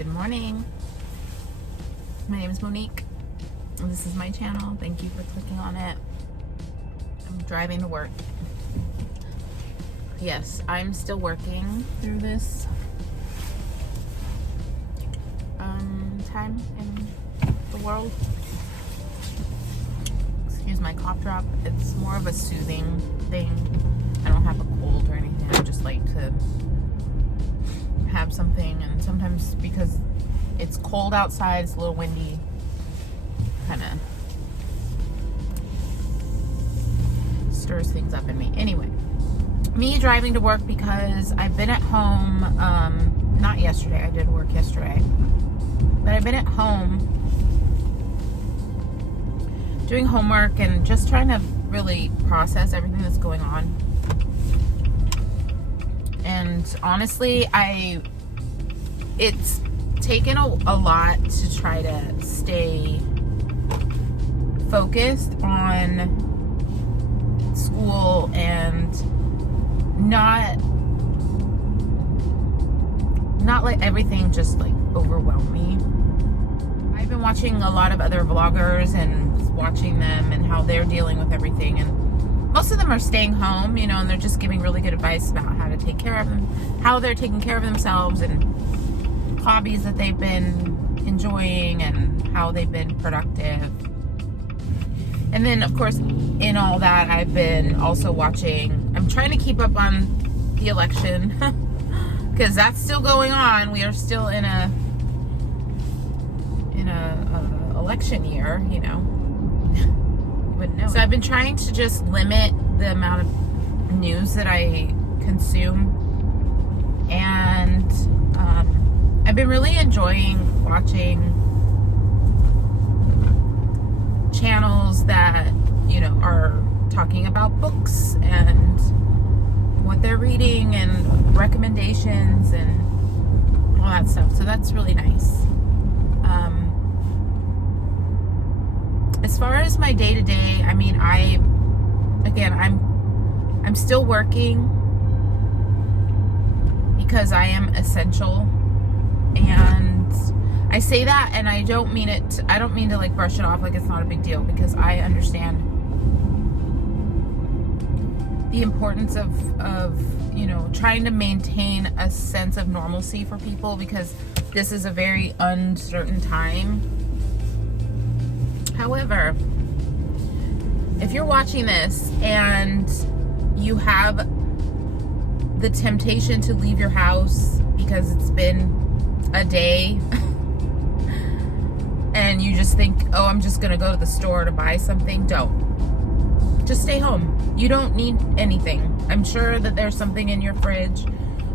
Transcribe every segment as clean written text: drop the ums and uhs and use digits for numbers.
Good morning. My name is Monique. This is my channel. Thank you for clicking on it. I'm driving to work. Yes, I'm still working through this time in the world. Excuse my cough drop. It's more of a soothing thing. I don't have a cold or anything. I just like to have something, and sometimes because it's cold outside, it's a little windy, kind of stirs things up in me. Anyway, me driving to work because I've been at home, not yesterday, I did work yesterday, but I've been at home doing homework and just trying to really process everything that's going on. And honestly, it's taken a lot to try to stay focused on school and not let everything just like overwhelm me. I've been watching a lot of other vloggers and watching them and how they're dealing with everything, and most of them are staying home, you know, and they're just giving really good advice about how to take care of them, how they're taking care of themselves, and hobbies that they've been enjoying and how they've been productive. And then, of course, in all that, I've been also watching, I'm trying to keep up on the election because that's still going on. We are still in a election year, you know. So I've been trying to just limit the amount of news that I consume, and I've been really enjoying watching channels that, you know, are talking about books and what they're reading and recommendations and all that stuff. So that's really nice. As far as my day-to-day, I mean, I'm still working because I am essential, and I say that, and I don't mean to like brush it off like it's not a big deal, because I understand the importance of you know, trying to maintain a sense of normalcy for people, because this is a very uncertain time. However, if you're watching this and you have the temptation to leave your house because it's been a day and you just think, oh, I'm just gonna go to the store to buy something, don't. Just stay home. You don't need anything. I'm sure that there's something in your fridge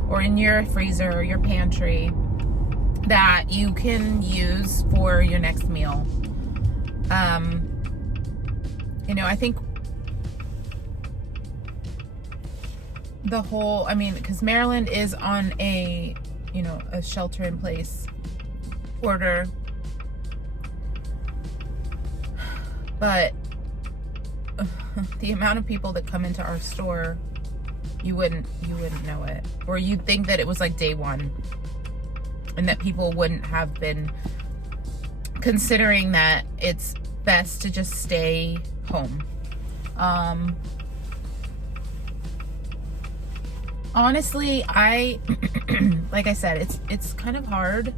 or in your freezer or your pantry that you can use for your next meal. You know, I think the whole, I mean, because Maryland is on a, you know, a shelter in place order, but the amount of people that come into our store, you wouldn't know it, or you'd think that it was like day one and that people wouldn't have been considering that it's best to just stay home. Honestly, like I said, it's kind of hard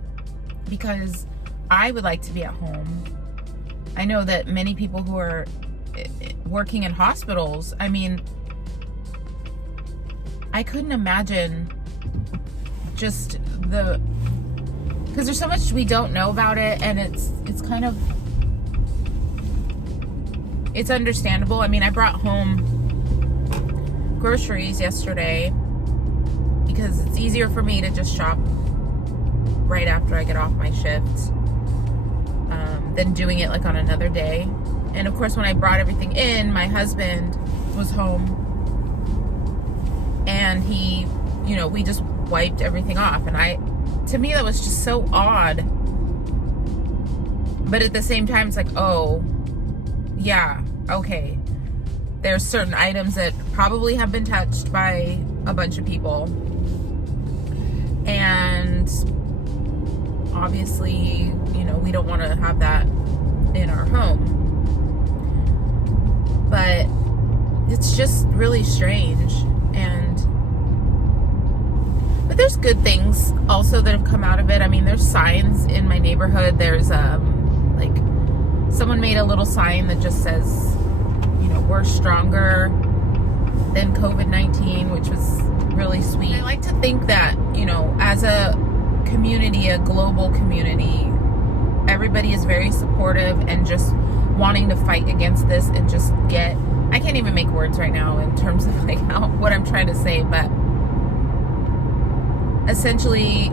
because I would like to be at home. I know that many people who are working in hospitals, I mean, I couldn't imagine just because there's so much we don't know about it, and it's kind of, it's understandable. I mean, I brought home groceries yesterday because it's easier for me to just shop right after I get off my shift than doing it like on another day. And of course, when I brought everything in, my husband was home, and he, you know, we just wiped everything off, and to me that was just so odd. But at the same time, it's like, oh yeah, okay, there's certain items that probably have been touched by a bunch of people, and obviously, you know, we don't want to have that in our home. But it's just really strange. But there's good things also that have come out of it. I mean, there's signs in my neighborhood. There's like someone made a little sign that just says, you know, we're stronger than COVID-19, which was really sweet. I like to think that, you know, as a community, a global community, everybody is very supportive and just wanting to fight against this and just get, I can't even make words right now in terms of like what I'm trying to say, but essentially,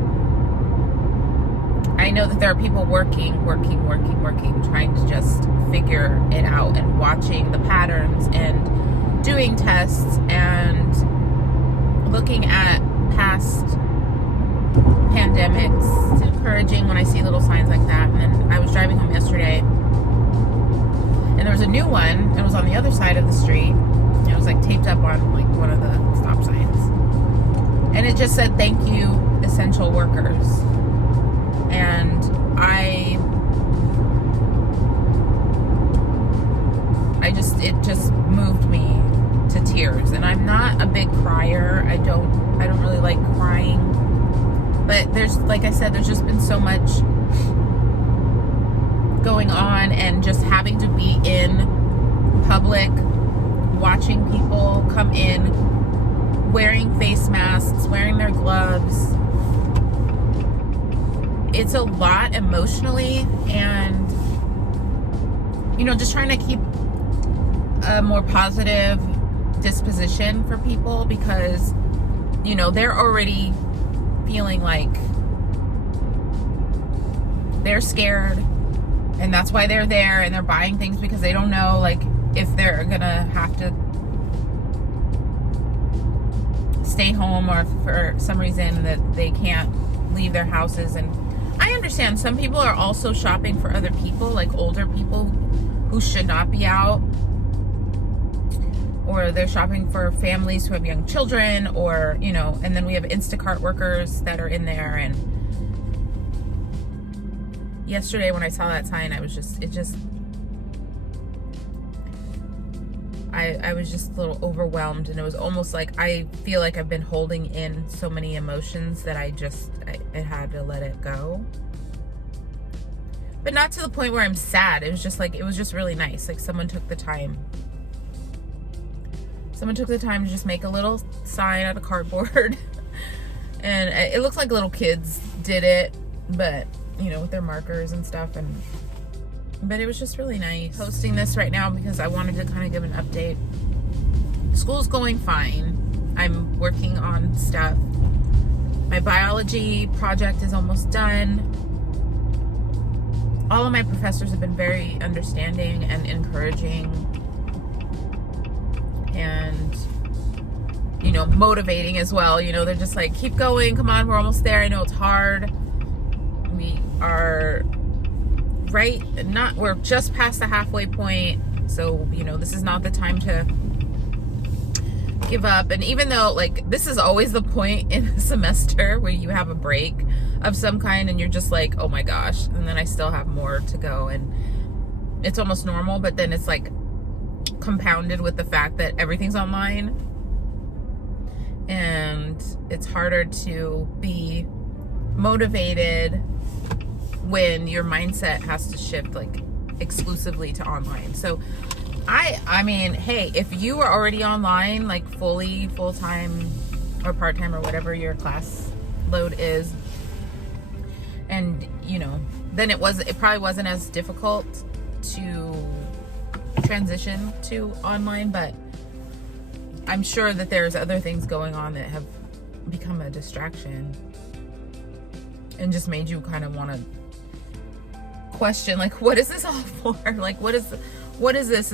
I know that there are people working, trying to just figure it out and watching the patterns and doing tests and looking at past pandemics. It's encouraging when I see little signs like that. And then I was driving home yesterday and there was a new one. It was on the other side of the street. It was like taped up on like one of the stop signs. And it just said, "Thank you, essential workers." And it just moved me to tears. And I'm not a big crier. I don't really like crying. But there's, like I said, there's just been so much going on, and just having to be in public, watching people come in, wearing face masks, wearing their gloves. It's a lot emotionally, and, you know, just trying to keep a more positive disposition for people, because, you know, they're already feeling like they're scared, and that's why they're there, and they're buying things because they don't know, like, if they're gonna have to stay home, or if for some reason that they can't leave their houses. And I understand some people are also shopping for other people, like older people who should not be out, or they're shopping for families who have young children, or, you know, and then we have Instacart workers that are in there. And yesterday when I saw that sign, I was just a little overwhelmed, and it was almost like I feel like I've been holding in so many emotions that I had to let it go. But not to the point where I'm sad. It was just like, it was just really nice. Like someone took the time to just make a little sign out of cardboard. And it looks like little kids did it, but, you know, with their markers and stuff. But it was just really nice. Posting this right now because I wanted to kind of give an update. School's going fine. I'm working on stuff. My biology project is almost done. All of my professors have been very understanding and encouraging, and, you know, motivating as well. You know, they're just like, keep going, come on, we're almost there. I know it's hard. We are we're just past the halfway point. So, you know, this is not the time to give up. And even though, like, this is always the point in the semester where you have a break of some kind and you're just like, oh my gosh, and then I still have more to go, and it's almost normal, but then it's like compounded with the fact that everything's online, and it's harder to be motivated when your mindset has to shift like exclusively to online. So I mean, hey, if you are already online, like full-time or part-time or whatever your class load is, and, you know, then it probably wasn't as difficult to transition to online, but I'm sure that there's other things going on that have become a distraction and just made you kind of want to question, like, what is this all for? Like, what is this?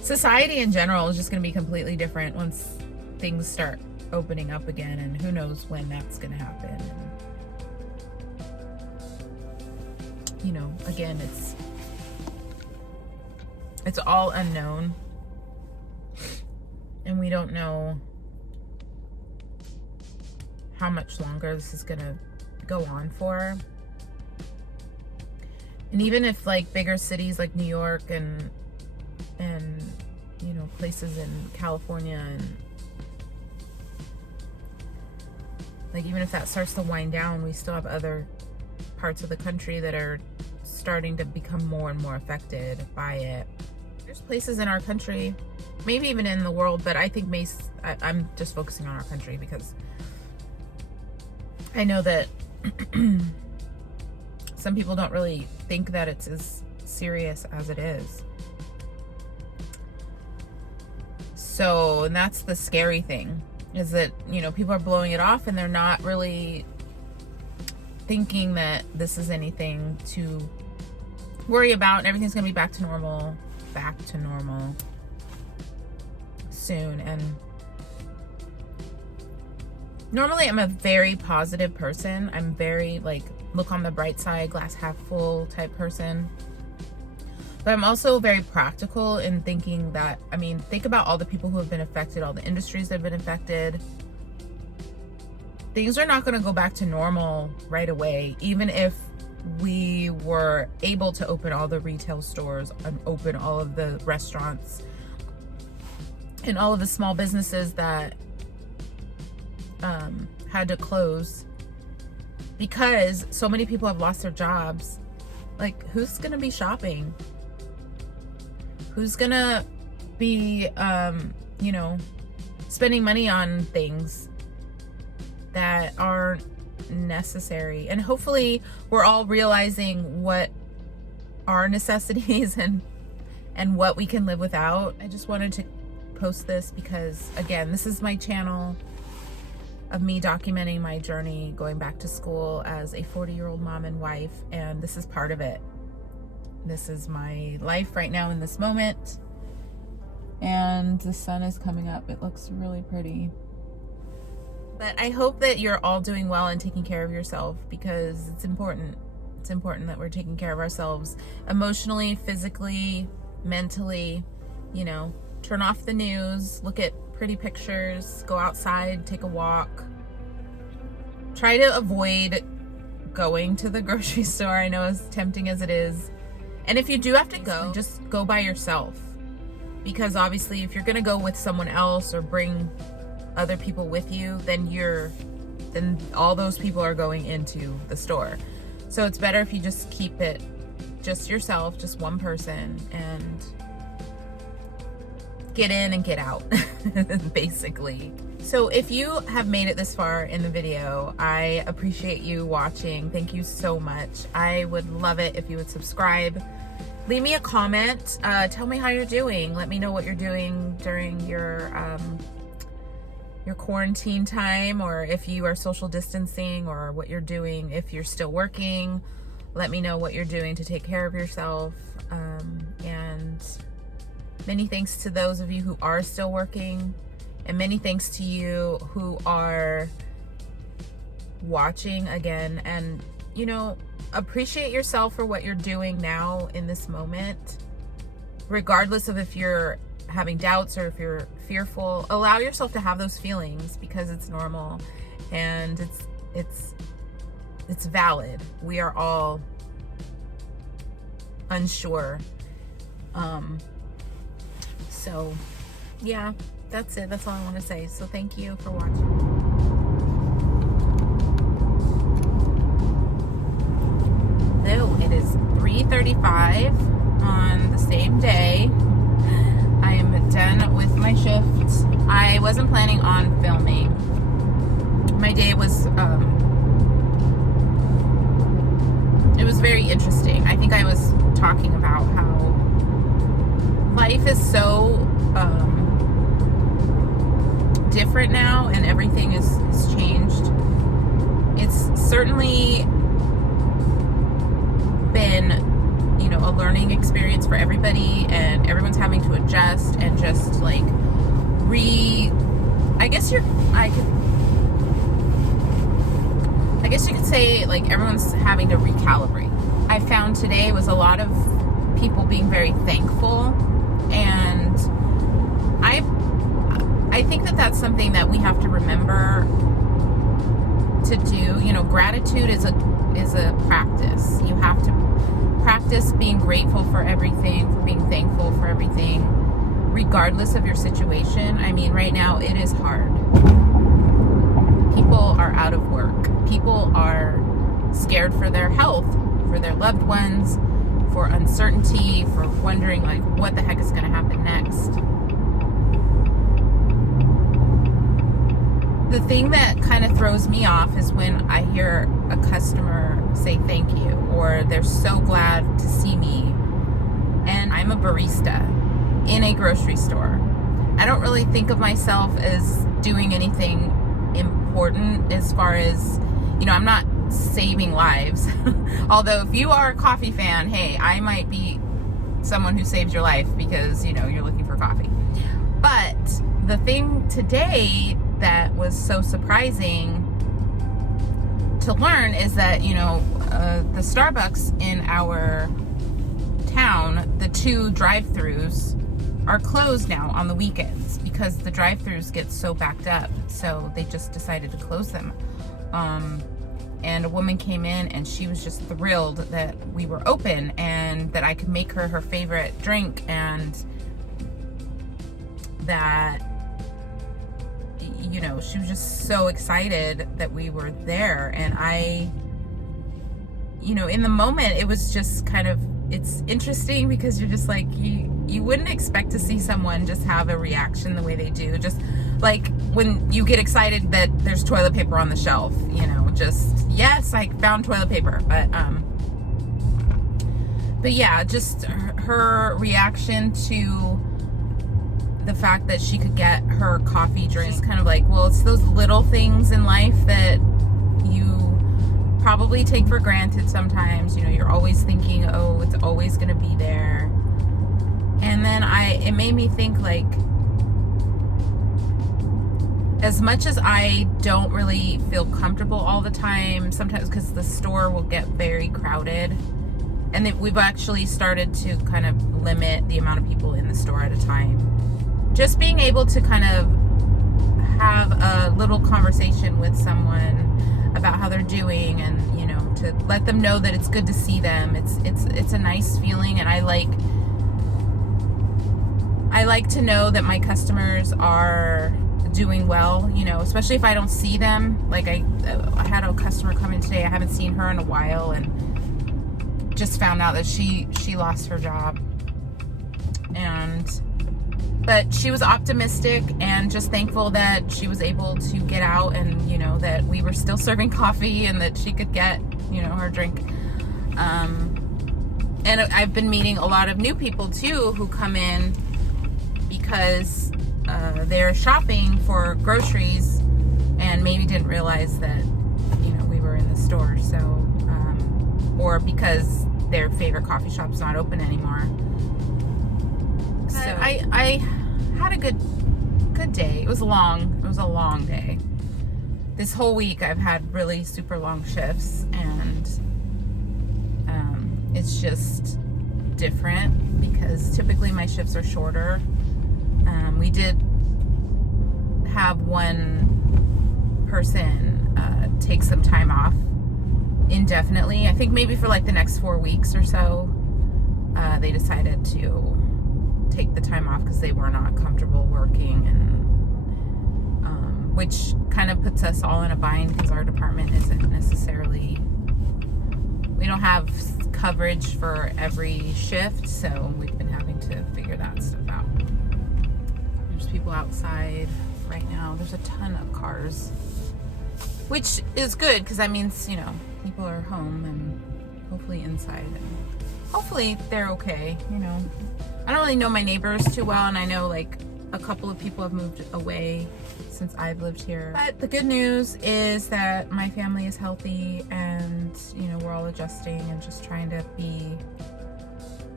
Society in general is just going to be completely different once things start opening up again, and who knows when that's going to happen. And, you know, again, it's all unknown, and we don't know how much longer this is going to go on for. And even if like bigger cities like New York and you know, places in California, and like even if that starts to wind down, we still have other parts of the country that are starting to become more and more affected by it. There's places in our country, maybe even in the world, but I think I'm just focusing on our country because I know that some people don't really think that it's as serious as it is. So, and that's the scary thing, is that, you know, people are blowing it off and they're not really thinking that this is anything to worry about and everything's gonna be back to normal soon. And normally I'm a very positive person. I'm very like, look on the bright side, glass half full type person. But I'm also very practical in thinking that, I mean, think about all the people who have been affected, all the industries that have been affected. Things are not going to go back to normal right away, even if we were able to open all the retail stores and open all of the restaurants and all of the small businesses that had to close because so many people have lost their jobs. Like, who's going to be shopping? Who's gonna be, you know, spending money on things that aren't necessary? And hopefully we're all realizing what are necessities and what we can live without. I just wanted to post this because, again, this is my channel of me documenting my journey going back to school as a 40-year-old mom and wife, and this is part of it. This is my life right now in this moment. And the sun is coming up. It looks really pretty. But I hope that you're all doing well and taking care of yourself, because it's important. It's important that we're taking care of ourselves emotionally, physically, mentally. You know, turn off the news, look at pretty pictures, go outside, take a walk. Try to avoid going to the grocery store. I know, as tempting as it is. And if you do have to go, just go by yourself. Because obviously if you're gonna go with someone else or bring other people with you, then all those people are going into the store. So it's better if you just keep it just yourself, just one person, and get in and get out, basically. So if you have made it this far in the video, I appreciate you watching. Thank you so much. I would love it if you would subscribe. Leave me a comment. Tell me how you're doing. Let me know what you're doing during your quarantine time, or if you are social distancing, or what you're doing if you're still working. Let me know what you're doing to take care of yourself. And many thanks to those of you who are still working. And many thanks to you who are watching again. And, you know, appreciate yourself for what you're doing now in this moment. Regardless of if you're having doubts or if you're fearful, allow yourself to have those feelings, because it's normal and it's valid. We are all unsure. So yeah, that's it. That's all I want to say. So thank you for watching. So it is 3:35 on the same day. I am done with my shift. I wasn't planning on filming. My day was, it was very interesting. I think I was talking about how life is so different now, and everything is changed. It's certainly been, you know, a learning experience for everybody, and everyone's having to adjust and just like I guess you could say like everyone's having to recalibrate. I found today was a lot of people being very thankful, and I think that that's something that we have to remember to do. You know, gratitude is a practice. You have to practice being grateful for everything, for being thankful for everything, regardless of your situation. I mean, right now it is hard. People are out of work. People are scared for their health, for their loved ones, for uncertainty, for wondering like what the heck is going to happen next. The thing that kind of throws me off is when I hear a customer say thank you, or they're so glad to see me. And I'm a barista in a grocery store. I don't really think of myself as doing anything important as far as, I'm not saving lives. Although if you are a coffee fan, hey, I might be someone who saves your life because, you're looking for coffee. But the thing today that was so surprising to learn is that, the Starbucks in our town, the 2 drive-thrus are closed now on the weekends because the drive-thrus get so backed up. So they just decided to close them. And a woman came in and she was just thrilled that we were open and that I could make her favorite drink, and that, she was just so excited that we were there. And I, in the moment, it was just kind of, it's interesting because you're just like, you wouldn't expect to see someone just have a reaction the way they do. Just like when you get excited that there's toilet paper on the shelf, just, yes, I found toilet paper. But yeah, just her reaction to the fact that she could get her coffee drink is kind of like, well, it's those little things in life that you probably take for granted sometimes. You're always thinking, oh, it's always going to be there. And then it made me think, like, as much as I don't really feel comfortable all the time, sometimes because the store will get very crowded, and we've actually started to kind of limit the amount of people in the store at a time. Just being able to kind of have a little conversation with someone about how they're doing, and to let them know that it's good to see them. It's a nice feeling, and I like to know that my customers are doing well, especially if I don't see them. Like I had a customer come in today. I haven't seen her in a while, and just found out that she lost her job. But she was optimistic and just thankful that she was able to get out, and that we were still serving coffee and that she could get her drink. And I've been meeting a lot of new people too who come in because they're shopping for groceries and maybe didn't realize that we were in the store. So or because their favorite coffee shop's not open anymore. So I had a good day. It was a long day. This whole week I've had really super long shifts, and it's just different because typically my shifts are shorter. We did have one person take some time off indefinitely. I think maybe for like the next 4 weeks or so. They decided to take the time off because they were not comfortable working, and which kind of puts us all in a bind because our department isn't necessarily, we don't have coverage for every shift, so we've been having to figure that stuff out. There's people outside right now. There's a ton of cars, which is good because that means people are home and hopefully inside, and hopefully they're okay. I don't really know my neighbors too well, and I know like a couple of people have moved away since I've lived here. But the good news is that my family is healthy, and we're all adjusting and just trying to be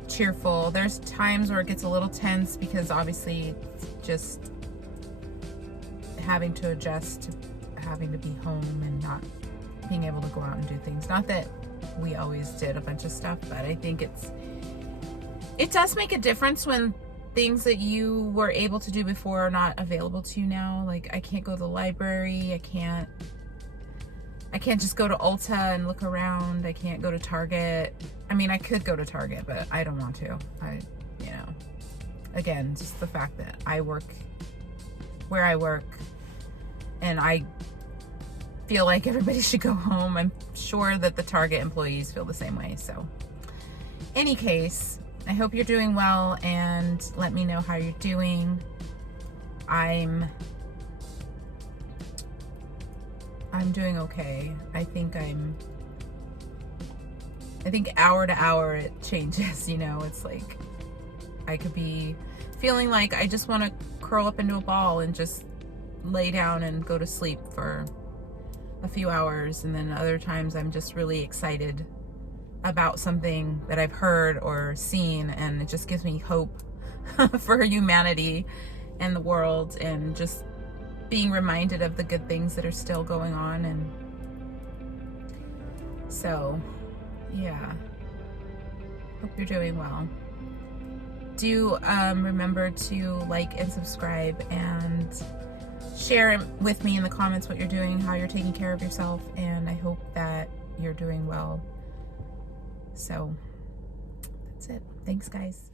cheerful. There's times where it gets a little tense because obviously just having to adjust to having to be home and not being able to go out and do things. Not that we always did a bunch of stuff, but I think it does make a difference when things that you were able to do before are not available to you now. Like I can't go to the library, I can't I can't just go to Ulta and look around. I can't go to Target. I mean, I could go to Target, but I don't want to. You know, again, just the fact that I work where I work and I feel like everybody should go home. I'm sure that the Target employees feel the same way. So, any case, I hope you're doing well and let me know how you're doing. I'm doing okay. I think hour to hour it changes, you know. It's like I could be feeling like I just want to curl up into a ball and just lay down and go to sleep for a few hours, and then other times I'm just really excited about something that I've heard or seen, and it just gives me hope for humanity and the world, and just being reminded of the good things that are still going on. And so yeah, hope you're doing well. Do remember to like and subscribe and share with me in the comments what you're doing, how you're taking care of yourself, and I hope that you're doing well. So that's it. Thanks, guys.